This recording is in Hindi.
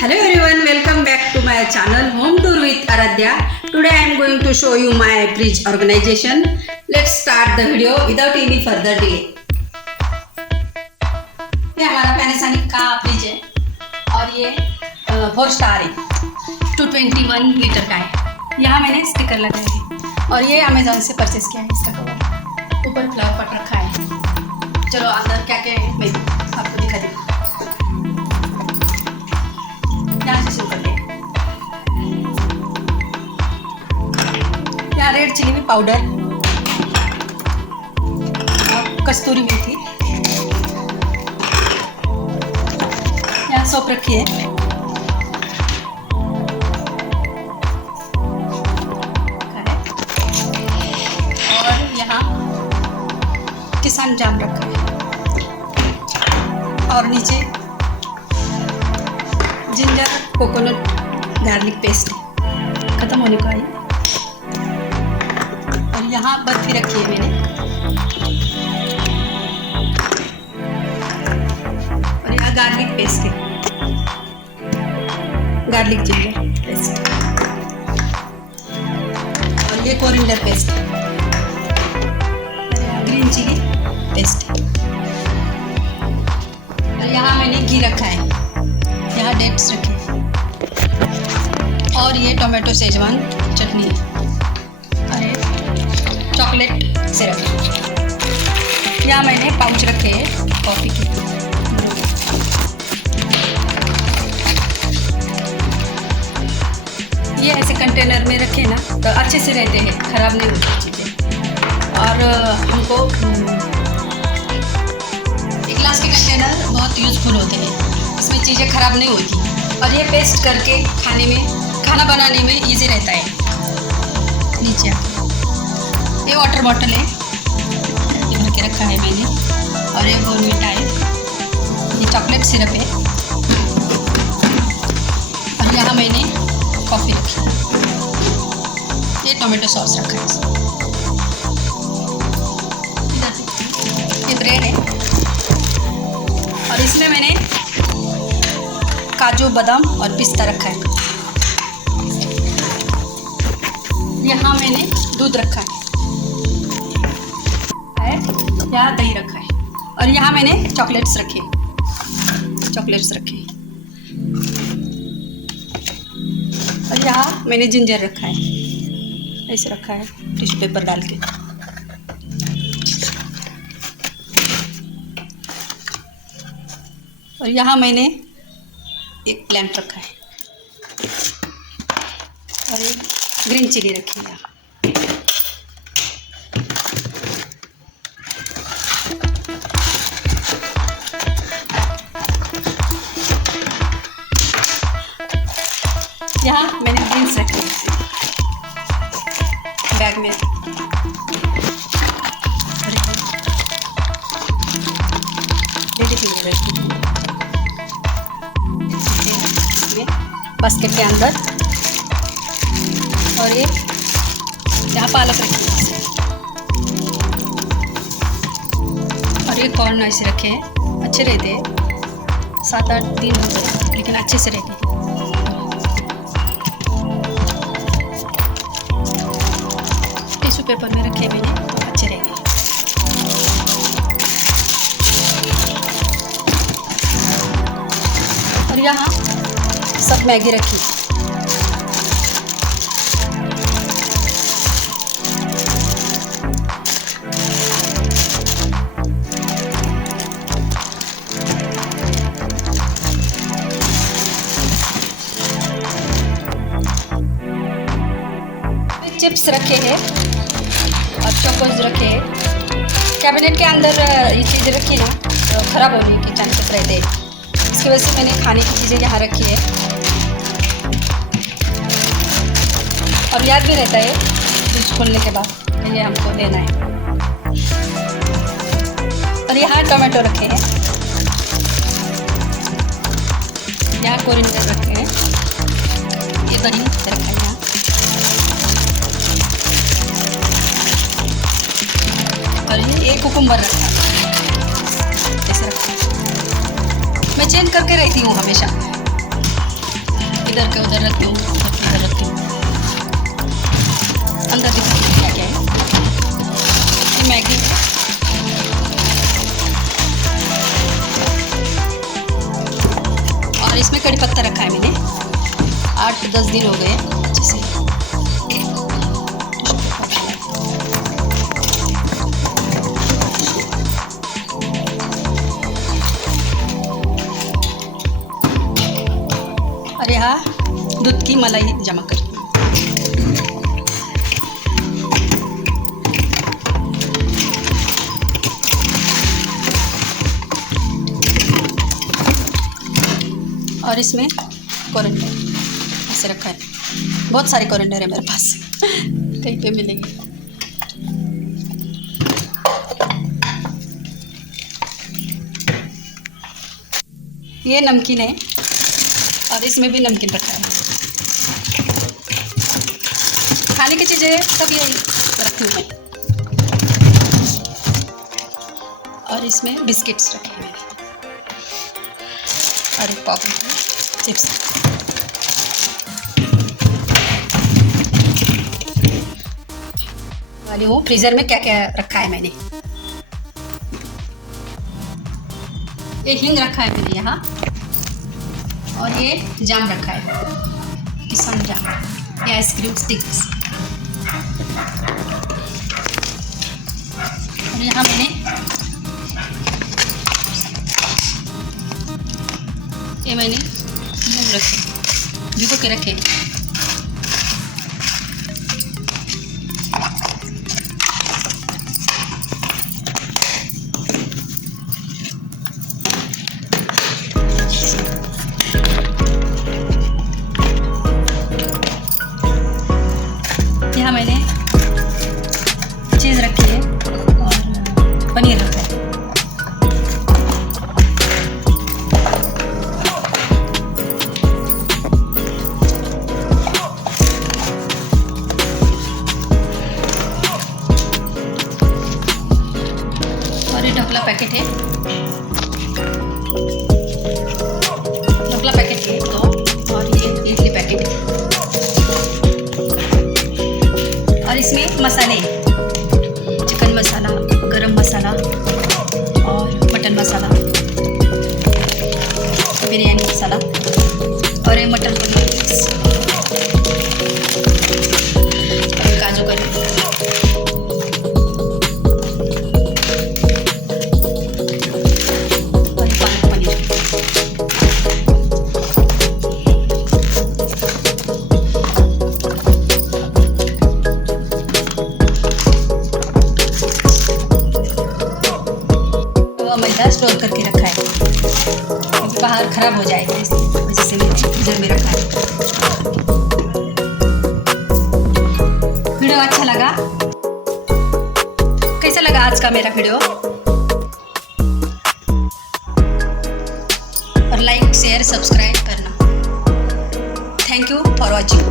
Hello everyone, welcome back to my channel Home Tour with Aradhya. Today I am going to show you my fridge organization. Let's start the video without any further delay. ये हमारा पैनासोनिक का फ्रिज है और ये 4 स्टार है, 221 लीटर का है। यहाँ मैंने स्टिकर लगाया है और ये अमेजोन से परचेस किया है। इसका कवर ऊपर फ्लावर पॉट रखा है। चलो अंदर क्या क्या है मैं आपको दिखा दूँ। यहाँ से शुरू करते हैं। यहाँ रेड चिली पाउडर और कस्तूरी मेथी, यहाँ सौंफ रखी है, और यहाँ किसान जाम रखा है और नीचे जिंजर कोकोनट गार्लिक पेस्ट खत्म होने को आई। और यहाँ बर्फी रखी है मैंने और यहाँ गार्लिक पेस्ट है, गार्लिक जिंजर पेस्ट, और ये कोरिएंडर पेस्ट है, ग्रीन चिली पेस्ट है। और यहाँ मैंने घी रखा है, यहाँ डेट्स रखे और ये टोमेटो सेजवान चटनी है और ये चॉकलेट सिरप है। यहाँ मैंने पाउच रखे हैं कॉफ़ी के। ये ऐसे कंटेनर में रखे ना तो अच्छे से रहते हैं, ख़राब नहीं होती चीज़ें। और हमको ग्लास के कंटेनर बहुत यूज़फुल होते हैं, इसमें चीज़ें ख़राब नहीं होती। और ये पेस्ट करके खाना बनाने में इजी रहता है। नीचे ये वाटर बॉटल है, ये भर के रखा है मैंने, और ये बोर्नविटा है, ये चॉकलेट सिरप है, और यहाँ मैंने कॉफ़ी रखी है, ये टोमेटो सॉस रखा है। ये ब्रेड है और इसमें मैंने काजू बादाम और पिस्ता रखा है। यहाँ मैंने दूध रखा है, यहाँ दही रखा है, और यहाँ मैंने चॉकलेट्स रखे। और यहाँ मैंने जिंजर रखा है, ऐसे रखा है टिश्यू पेपर डाल के। और यहाँ मैंने एक प्लांट रखा है और एक ग्रीन चिली रखी है। यहाँ मैंने बीन्स रखे बैग में। बास्केट के अंदर, और ये यहाँ पालक रखी है और ये कॉर्न ऐसे रखे हैं। अच्छे रहते हैं, 7-8 दिन होते हैं लेकिन अच्छे से रहते हैं। टिश्यू पेपर में रखे मैंने तो अच्छे रहेंगे। और यहाँ सब मैगी रखी, चिप्स रखे हैं और चोकोज रखे हैं। कैबिनेट के अंदर ये चीज़ें रखी ना तो ख़राब होने के चांसेस रहते हैं, इसकी वजह से मैंने खाने की चीज़ें यहाँ रखी है और याद भी रहता है फ्रिज खोलने के बाद कि ये हमको लेना है। और यहाँ टोमेटो रखे हैं, यहाँ कोरिएंडर रखे हैं, ये दही रखा है यहाँ, और ये कुकुम्बर रखा है, ऐसे रखा है। मैं चेंज करके रहती हूँ हमेशा। इधर का उधर रखती हूँ, उधर रखती हूँ। अंदर दिखाती हूँ क्या क्या है। ये मैगी और इसमें कड़ी पत्ता रखा है मैंने। 8-10 दिन हो गए अच्छे से। और यहाँ दूध की मलाई जमा कर, और इसमें कोरिएंडर ऐसे रखा है। बहुत सारे कोरिएंडर है मेरे पास कहीं पे मिलेंगे। ये नमकीन है और इसमें भी नमकीन रखा है। खाने की चीज़ें सब यही रखी हुई हैं। और इसमें बिस्किट्स रखे हैं मैंने और एक पॉपकॉर्न चिप्स। वाली हूँ फ्रीज़र में क्या क्या रखा है मैंने। ये हींग रखा है मैंने यहाँ, और ये जाम रखा है, किसान जाम, ये आइसक्रीम स्टिक्स। और यहाँ मैंने ये मूंग रखे, भिगो के रखे। यहाँ मैंने चीज़ रखी है और पनीर रखा है। और ये ढोकला पैकेट है, ढोकला पैकेट है तो, और ये इडली पैकेट है। और इसमें मसाले, चिकन मसाला, गरम मसाला और मटन मसाला, बिरयानी मसाला, और ये मटन पनीर मिक्स, और काजू करी, और पालक पनीर। मैदा स्टोर करके रखा है क्योंकि बाहर ख़राब हो जाएगा, इस वजह से मैंने फ्रीजर में रखा है। वीडियो अच्छा लगा? कैसा लगा आज का मेरा वीडियो? और लाइक शेयर सब्सक्राइब करना। Thank you for watching.